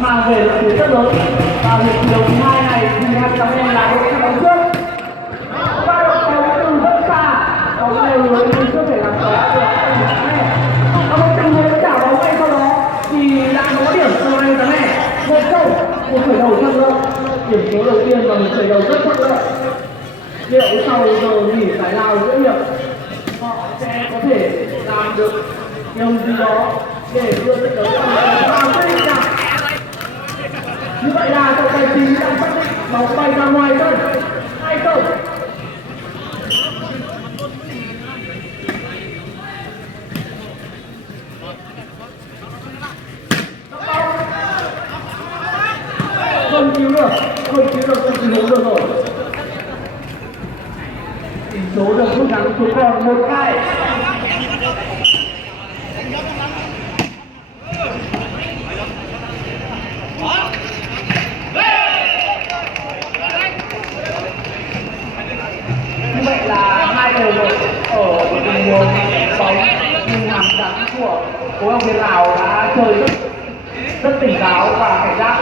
mang về lợi thế rất lớn. Và hiệp thi đấu thứ hai này thì hai cháu em là đội sẽ bóng trước. Và đội bóng từ rất xa, bóng đều lưới nhưng chưa thể làm tốt được. Và một tình huống trả bóng ngay sau đó thì đã có điểm cho hai cháu em. Một câu, một khởi đầu thuận lợi. Điểm số đầu tiên và một khởi đầu rất thuận lợi. Liệu sau giờ nghỉ giải lao giữa hiệp họ sẽ có thể làm được điều gì đó để đưa trận đấu vào quyết định nào? Như vậy là trận tài chính đang xác định bóng bay ra ngoài sân 2-0. Không cứu được trong tình huống vừa rồi. Tỷ số được rút ngắn xuống còn 1-2. Như vậy là hai đều đội ở tình huống bóng nhưng hàng chắn của cố học viên Lào đã chơi rất tỉnh táo và cảnh giác.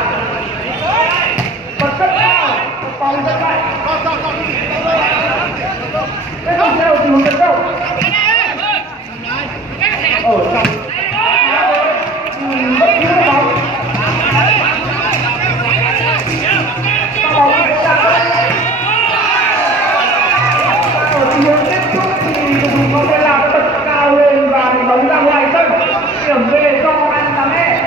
Và tất cả bóng rất mạnh. Tiếp theo tình huống tấn công ở trong bất cứ bóng ở tình huống tiếp xúc thì có thể làm bật cao lên và bóng ra ngoài sân, điểm về cho anh Tám E.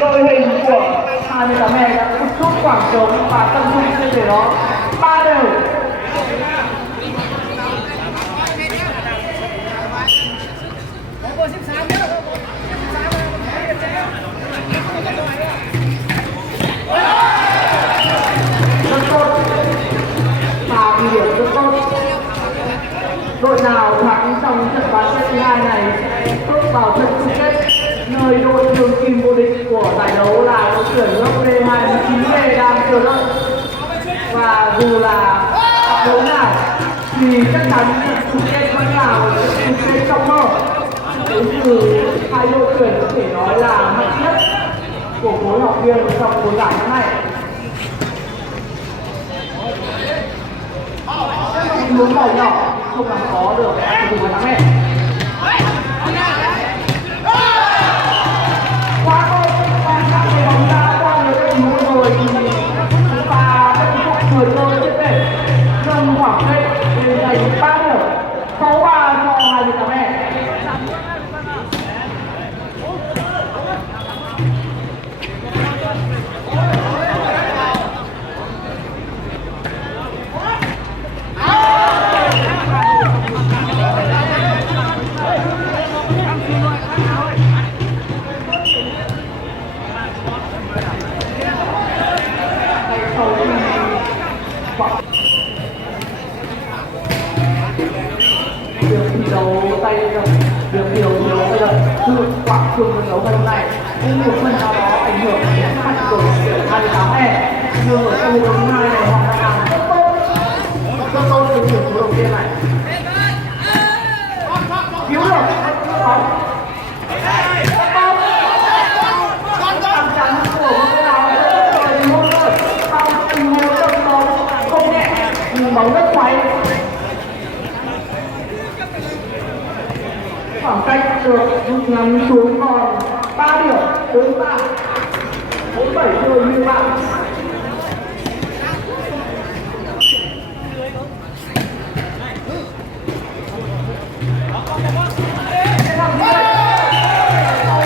Đội hình của 28 em đã rút khoảng trống và tận dụng trên để đó 3 đều. Rất tốt, và ghi điểm rất tốt. Đội nào thắng trong trận bán kết thứ hai này sẽ bước vào trận chung kết, nơi đội đương kim vô địch của giải đấu là đội tuyển lớp D29B đang chờ đợi. Và dù là đấu nào thì chắc chắn trận chung kết vẫn là một trận chung kết trong mơ. Đến từ hai đội tuyển có thể nói là mạnh nhất của khối học viên trong mùa giải năm nay. Muốn vào nhỏ không làm khó được từ một thắng này. Quá tốt, và các cái bóng đá qua người đội ngũ rồi thì chúng ta tận dụng thời cơ tiếp về nâng khoảng cách lên giành 3 điểm, 6-3 cho 28 em. Việc điều bây giờ chưa quảng trường trận đấu ngày hôm nay cũng một phần nào đó ảnh hưởng đến mạnh của 28 em, nhưng ở trong hiệp thứ hai này họ đã làm rất tốt từ hiệp thứ đầu tiên này. Cứu được bóng chắc chắn của một cái nào rồi thì hôn rồi sau tình huống đập bóng không nhẹ nhưng bóng rất xoáy. Khoảng cách được rút ngắn xuống còn 3 điểm, 4-3, 4-7 chơi như bạn.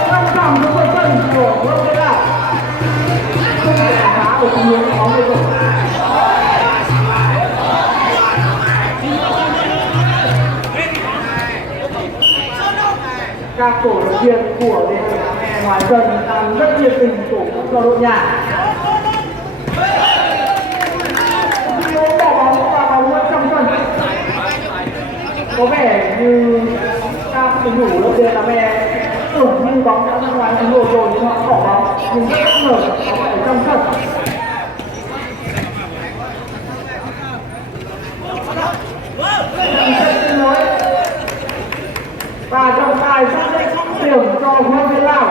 Trong trọng của đội sân của đội tuyển Lào không thể đánh giá ở tình huống bóng về rồi. Các cổ động viên của đội tuyển ngoài sân đang rất nhiệt tình cổ vũ cho đội nhà. Bỏ bóng và bóng vẫn trong sân. Có vẻ như các cầu thủ đội tuyển tưởng như bóng đã ra ngoài thành rồi nhưng họ bỏ bóng nhưng rất bất ngờ Trường có vẻ trong sân. Và trọng tài xác định điểm cho huấn luyện Lào.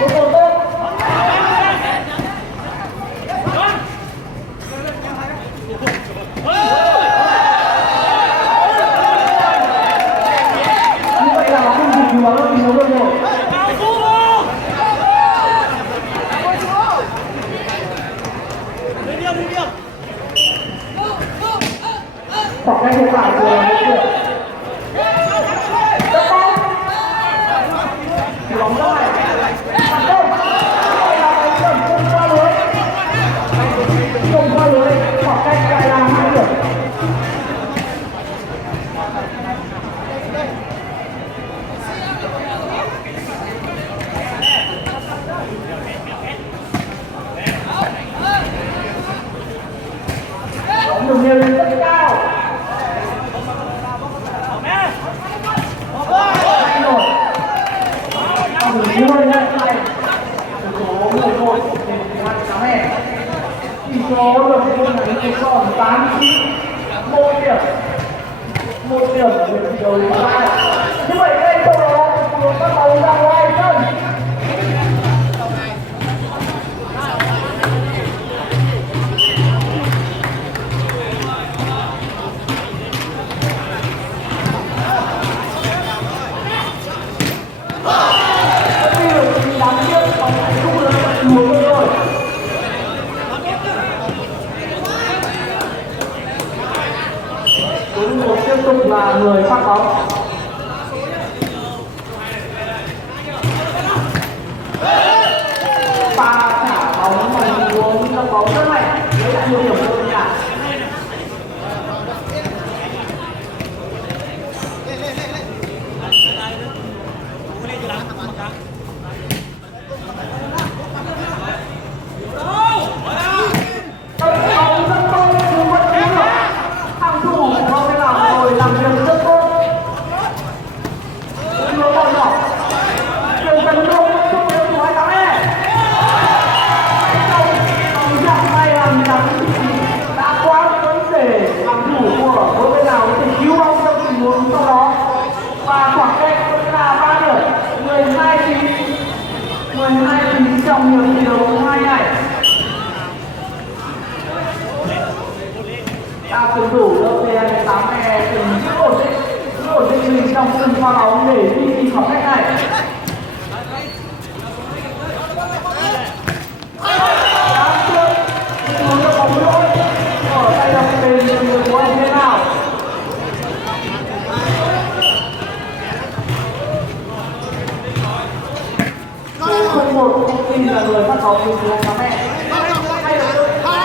Một cầu tốt. Như vậy là không dịch gì vào lớp tình huống rồi. Khoảng cách hiện tại của đội tuyển đất bóng bóng rất hay phản công đây là cái điểm không qua lưới khoảng cách lại là 2 điểm. Bóng đường nêu lên rất cao. Như vậy này, số 11 đến hai tháng hè, chỉ số được môn này chỉ còn 8-9, 1 điểm để thi đấu thứ hai. Như vậy đây sau đó bắt đầu ra ngoài sân. Tiếp tục là người phát bóng. Pha trả bóng bằng tình huống trong bóng rất mạnh, lấy lại nhiều điểm cho đội nhà. Làm việc rất tốt. Lúa bò nhỏ. Trường tấn công trong đường của hai tháng này. Trong dạng tay làm trắng đã quá lớn để làm thủ của đối bên nào có thể cứu bóng trong tình huống sau đó. Và khoảng cách vẫn là 3 điểm. 12-9 trong hiệp thi đấu thứ hai này. Các tuyển thủ lớp T28E từng giữ ổn định mình trong sân pha bóng để duy trì khoảng cách này. Đáng tiếc, tình huống bóng lỗi ở tay đập bên người của anh thế nào? Số 01 không tin là người phát bóng từ phía tháng mẹ.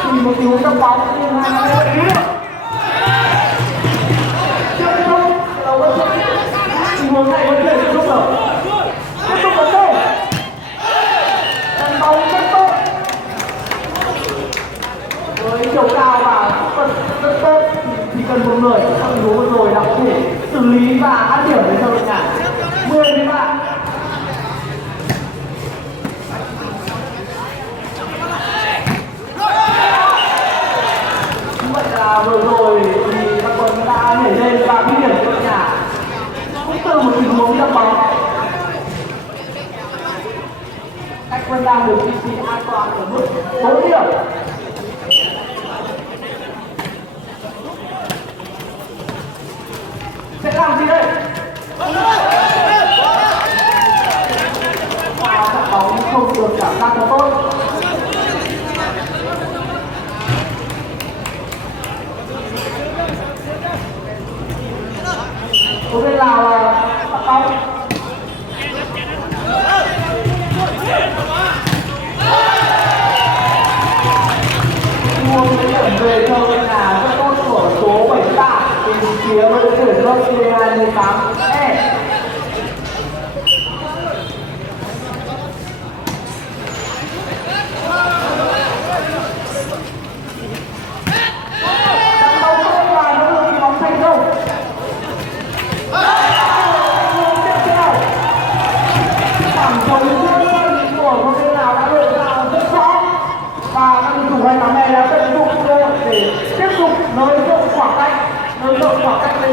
Thì một tình huống trong bóng nhưng hai người vẫn cứu được. Tình huống này vẫn chuyển tiếp tục rồi. Tiếp tục tấn công. Tấn bóng rất tốt. Với chiều cao và tốc rất tốt thì cần một người trong tình huống vừa rồi là có thể xử lý và ăn điểm để cho đội nhà. 10-3. Vậy là vừa rồi thì các quân đã nhảy lên và ghi điểm cho đội nhà. Cũng từ một tình huống đập bóng. Cách quân đang được duy trì an toàn ở mức 4 điểm. Sẽ làm gì đây? Và bóng không được cảm giác có tốt. Đối bên Lào là bắt bóng. Nguồn điểm về cho bên nhà rất tốt của số 73 bên phía đội tuyển lớp T28E. Bóng không và nó được bóng thành công.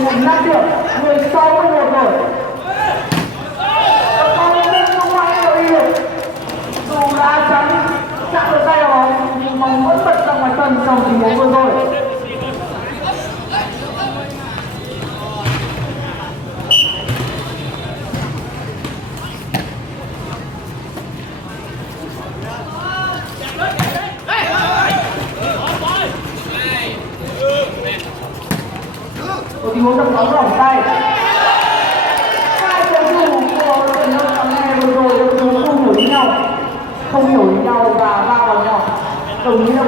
15 điểm, 16-11 rồi. Các con lên không ai đâu đi được. Dù đã chạm được tay vào bóng nhưng bóng vẫn bật ra ngoài sân trong tình huống vừa rồi. Một tình huống đập bóng lỏng tay. Hai cầu thủ của đội Nước Thắng Hè vừa rồi đều không hiểu ý nhau, không hiểu ý nhau và va vào nhau. Đồng ý là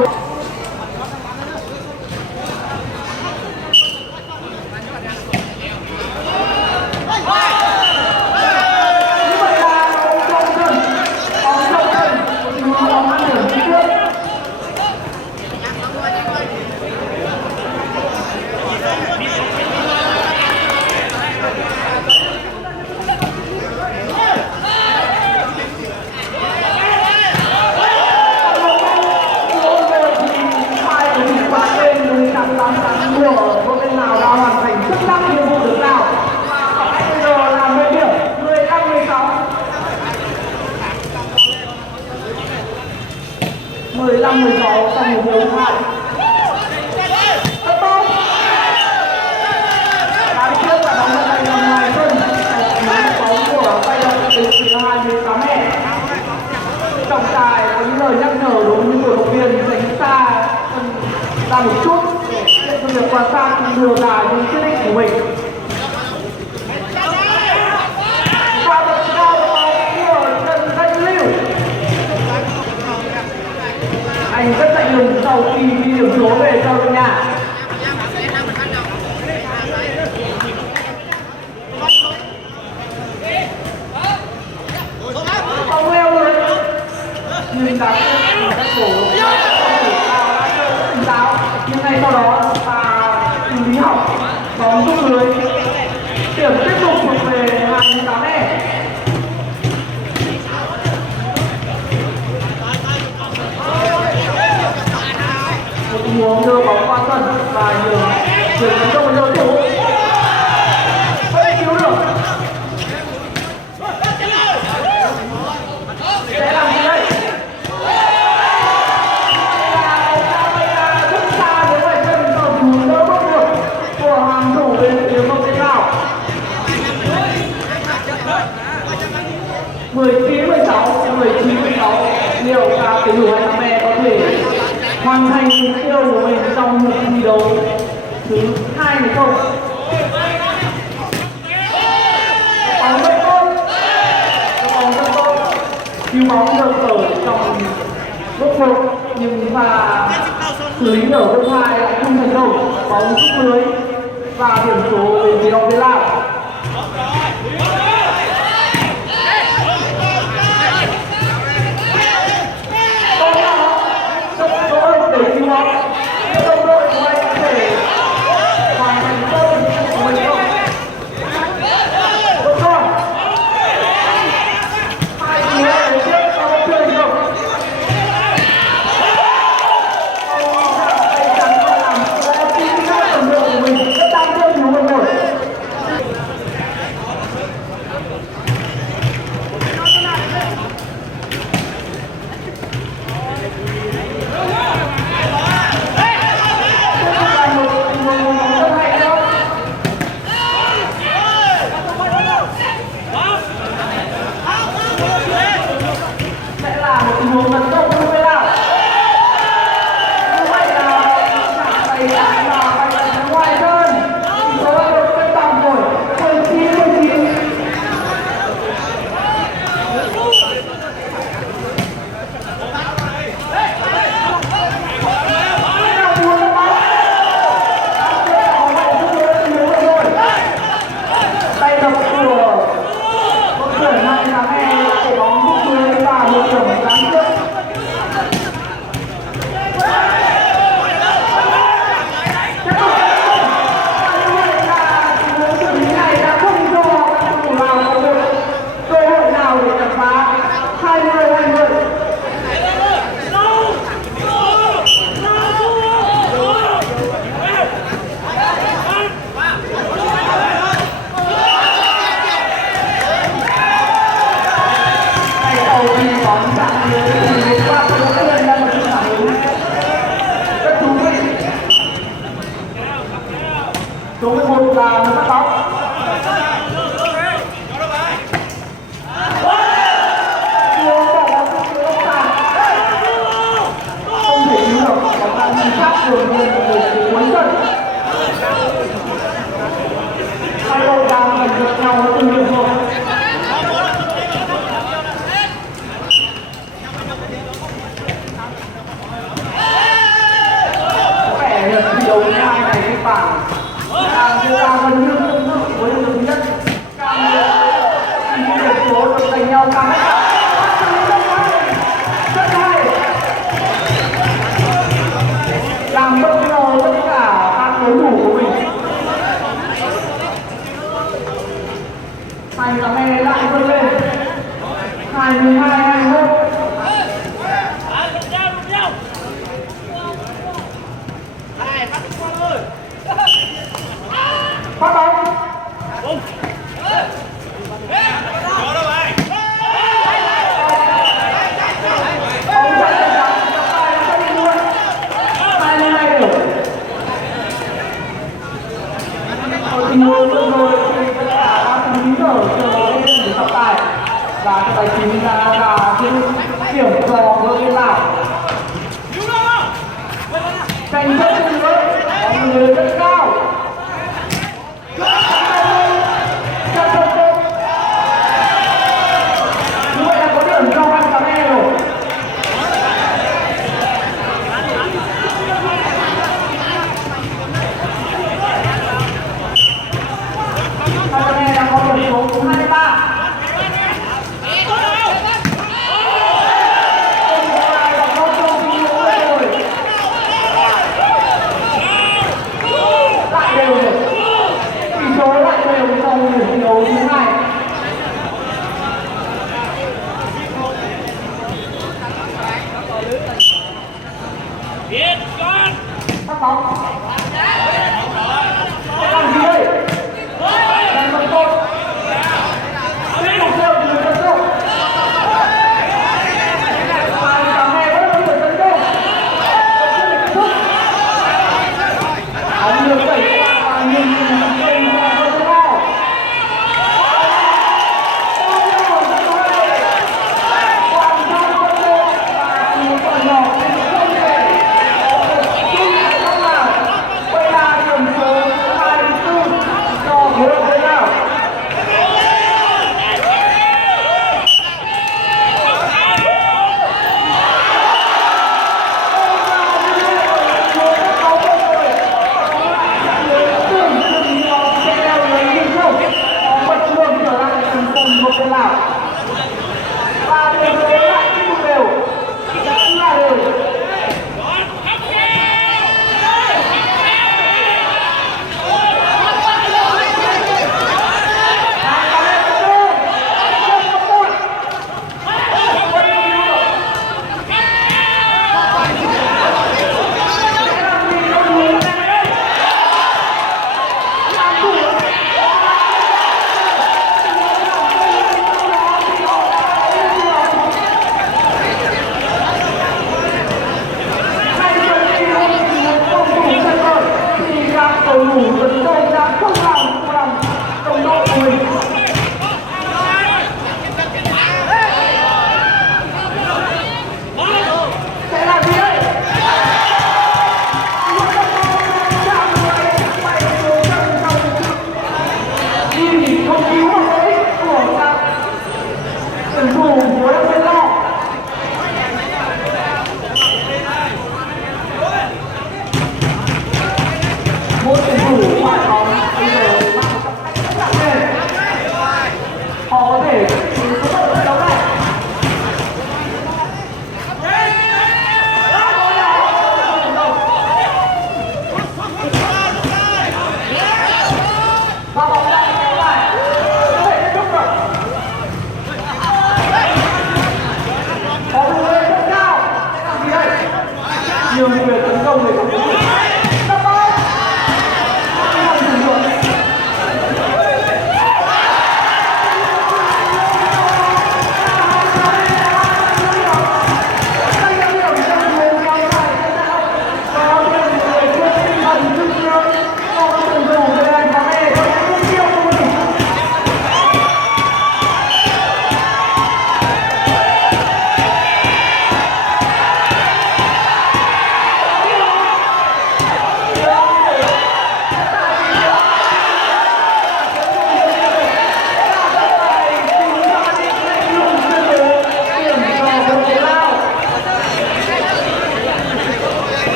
có bên nào đã hoàn thành xuất sắc nhiệm vụ được nào. Bây giờ là 10 điểm, 15-16. 15-16 trong một hiệp hai. Rất tốt. Đáng tiếc là bóng đã bay ra ngoài sân. Bóng của tay động từ phía 28 m. Trọng tài có những lời nhắc nhở đối với những cổ động viên tránh xa ra một chút để cho việc quan sát cũng đưa ra những quyết định của mình. Và bật cao bóng của Trần Thanh Lưu. Anh rất lạnh lùng sau khi ghi điểm số về cho đội nhà. Bóng leo lưới nhưng các cổ động viên tỉnh táo, nhưng ngay sau đó là xử lý hỏng bóng rút lưới. Điểm tiếp tục thuộc về 28 m. Một tình huống đưa bóng qua sân và nhiều chuyển tấn công nhiều thủ không thể cứu được. Sẽ làm gì đây? Rất xa với ngoài sân cầu thủ đỡ bất được của hàng thủ bên phía Mông Thiên Bảo. 19-16, 19-16. Liệu các tuyển thủ hai mẹ có thể hoàn thành mục tiêu của mình trong một thi đấu thứ hai hay không? Bóng rất tốt, bóng rất tốt. Cứu bóng được ở trong lúc 1 nhưng và xử lý ở lúc 2 lại không thành công. Bóng rút lưới và điểm số về phía đội Lào. Để cứu bóng, đồng đội của anh có thể hoàn thành tốt của mình không? Đúng rồi. Hai tình huống ở trước sau chưa thành công. Tay trắng đã làm chính xác đồng đội của mình rất đáng thương thiếu một. phát bóng. Chưa bỏ bóng xuống phía góc xa. Không thể cứu được bóng đã đi sát đường biên của cuối sân. Hai đội đang giành giật nhau ở từng đường một. Thi đấu thứ hai này trên bảng đang diễn ra gần như tương tự với lượt thứ nhất. Càng nhiều điểm số được giành nhau càng hay. Rất hay, làm bất ngờ tất cả các đối thủ của mình. Hai thằng em lại vươn lên 22-21. Phát bóng. Bóng chạy chạy chạy đi luôn. 22 đều. Tình huống vừa rồi thì tất cả các tình huống ở trường lên để trọng tài và tài chính là kiểm dò với bên nào. Tranh rất tương đối, bóng người rất cao. Như vậy là có điểm cho anh Cà Mê rồi. Cà Mê đang có điểm số 23. Lại đều rồi. Tỷ số lại đều trong điểm thi đấu thứ hai. Phát bóng. Làm gì đây? Làm tấn công. Tiếp tục theo từ tấn công. Và cả hè vẫn là tấn công. Bóng được đẩy qua và nhìn lên ra rất cao. Hoàn thành con số và chỉ còn nhỏ không thể. Vậy là điểm số 24 cho phía đội thế nào? Và điểm số lại tiếp tục đều. Vẫn là đều. Cầu thủ tấn công đã không làm đồng đội của mình. Sẽ là gì đây? Đi không cứu vào cái của các tuyển thủ của đội tuyển lo. Một tuyển thủ phải bóng bây giờ mang trọng trách rất nặng nề. Họ có thể chiến thắng trận đấu này. Và bóng lại kéo lại. Có thể kết thúc rồi. Bóng lên rất cao. Sẽ làm gì đây? Nhiều người tấn công để không được.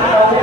trận đấu